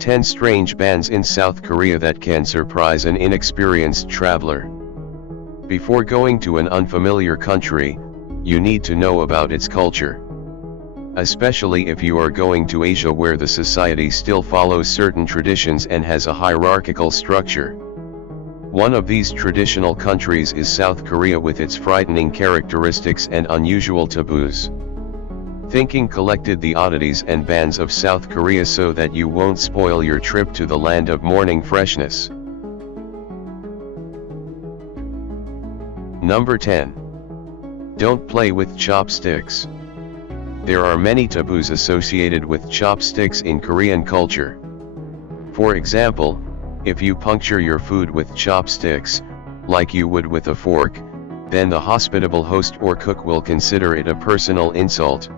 10 strange bans in South Korea that can surprise an inexperienced traveler. Before going to an unfamiliar country, you need to know about its culture. Especially if you are going to Asia, where the society still follows certain traditions and has a hierarchical structure. One of these traditional countries is South Korea, with its frightening characteristics and unusual taboos. Thinking collected the oddities and bans of South Korea so that you won't spoil your trip to the land of morning freshness. Number 10. Don't play with chopsticks. There are many taboos associated with chopsticks in Korean culture. For example, if you puncture your food with chopsticks, like you would with a fork, then the hospitable host or cook will consider it a personal insult.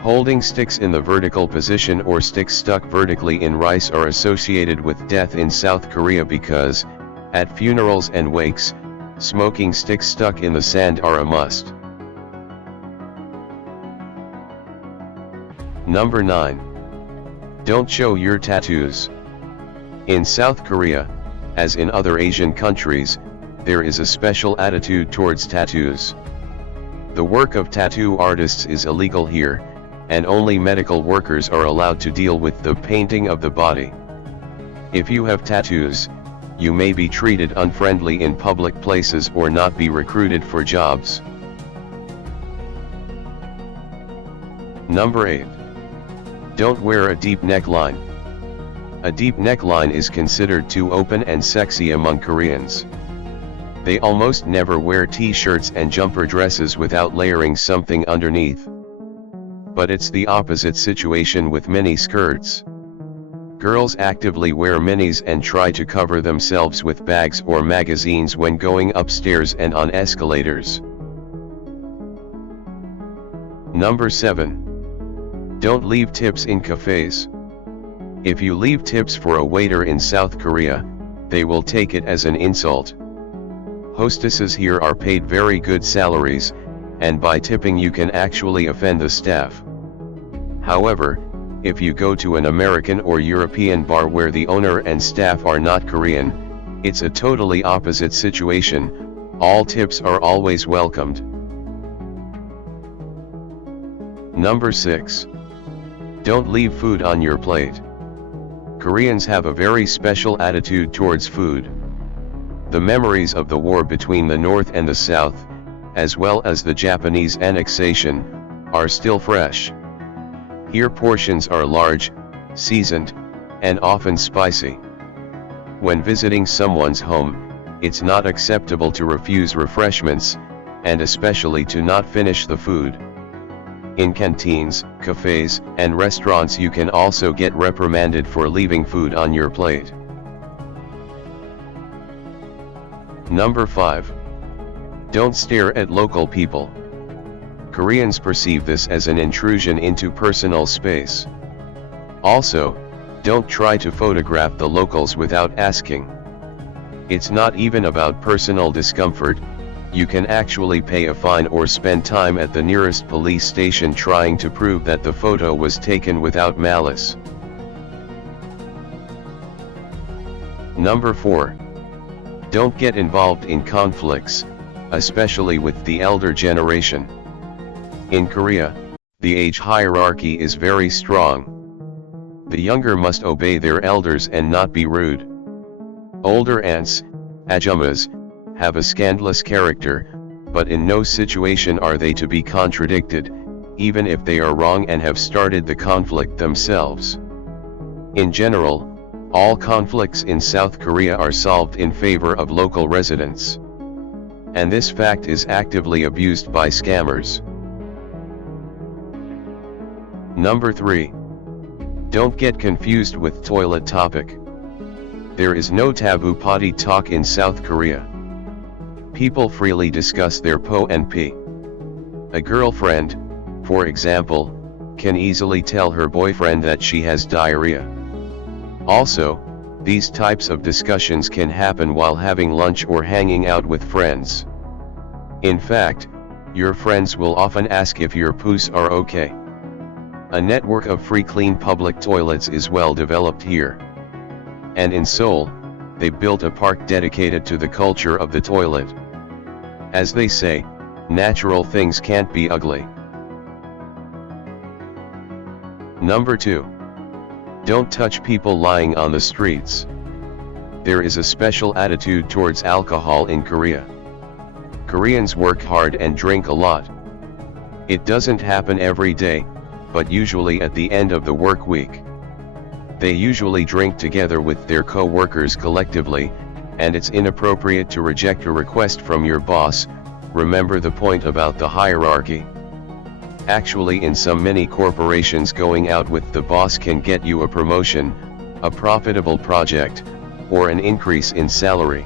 Holding sticks in the vertical position or sticks stuck vertically in rice are associated with death in South Korea because, at funerals and wakes, smoking sticks stuck in the sand are a must. Number 9. Don't show your tattoos. In South Korea, as in other Asian countries, there is a special attitude towards tattoos. The work of tattoo artists is illegal here, and only medical workers are allowed to deal with the painting of the body. If you have tattoos, you may be treated unfriendly in public places or not be recruited for jobs. Number 8. Don't wear a deep neckline. A deep neckline is considered too open and sexy among Koreans. They almost never wear t-shirts and jumper dresses without layering something underneath. But it's the opposite situation with mini skirts. Girls actively wear minis and try to cover themselves with bags or magazines when going upstairs and on escalators. Number 7. Don't leave tips in cafes. If you leave tips for a waiter in South Korea, they will take it as an insult. Hostesses here are paid very good salaries, and by tipping you can actually offend the staff. However, if you go to an American or European bar where the owner and staff are not Korean, it's a totally opposite situation. All tips are always welcomed. Number 6. Don't leave food on your plate. Koreans have a very special attitude towards food. The memories of the war between the North and the South, as well as the Japanese annexation, are still fresh. Here portions are large, seasoned, and often spicy. When visiting someone's home, it's not acceptable to refuse refreshments, and especially to not finish the food. In canteens, cafes, and restaurants you can also get reprimanded for leaving food on your plate. Number 5. Don't stare at local people. Koreans perceive this as an intrusion into personal space. Also, don't try to photograph the locals without asking. It's not even about personal discomfort. You can actually pay a fine or spend time at the nearest police station trying to prove that the photo was taken without malice. Number 4. Don't get involved in conflicts, especially with the elder generation. In Korea, the age hierarchy is very strong. The younger must obey their elders and not be rude. Older aunts, ajumas, have a scandalous character, but in no situation are they to be contradicted, even if they are wrong and have started the conflict themselves. In general, all conflicts in South Korea are solved in favor of local residents. And this fact is actively abused by scammers. Number 3. Don't get confused with toilet topic. There is no taboo potty talk in South Korea. People freely discuss their po and pee. A girlfriend, for example, can easily tell her boyfriend that she has diarrhea. Also, these types of discussions can happen while having lunch or hanging out with friends. In fact, your friends will often ask if your poos are okay. A network of free clean public toilets is well developed here. And in Seoul, they built a park dedicated to the culture of the toilet. As they say, natural things can't be ugly. Number 2. Don't touch people lying on the streets. There is a special attitude towards alcohol in Korea. Koreans work hard and drink a lot. It doesn't happen every day, but usually at the end of the work week. They usually drink together with their co-workers collectively, and it's inappropriate to reject a request from your boss. Remember the point about the hierarchy. Actually, in many corporations, going out with the boss can get you a promotion, a profitable project, or an increase in salary.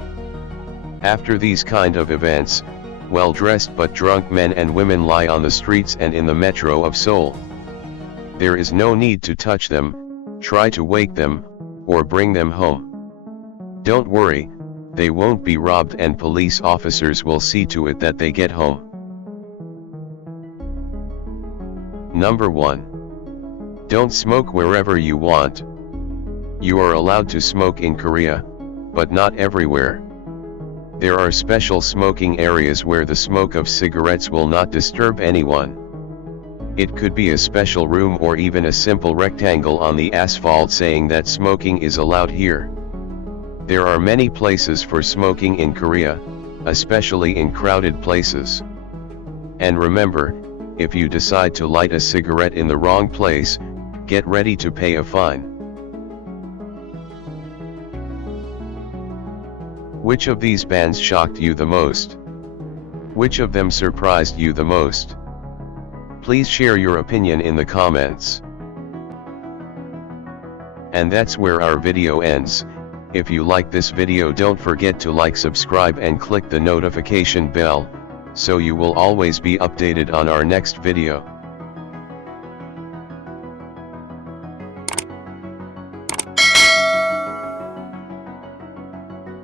After these kind of events, well-dressed but drunk men and women lie on the streets and in the metro of Seoul. There is no need to touch them, try to wake them, or bring them home. Don't worry, they won't be robbed and police officers will see to it that they get home. Number 1. Don't smoke wherever you want. You are allowed to smoke in Korea, but not everywhere. There are special smoking areas where the smoke of cigarettes will not disturb anyone. It could be a special room or even a simple rectangle on the asphalt saying that smoking is allowed here. There are many places for smoking in Korea, especially in crowded places. And remember, if you decide to light a cigarette in the wrong place, get ready to pay a fine. Which of these bans shocked you the most? Which of them surprised you the most? Please share your opinion in the comments. And that's where our video ends. If you like this video, don't forget to like, subscribe and click the notification bell, so you will always be updated on our next video.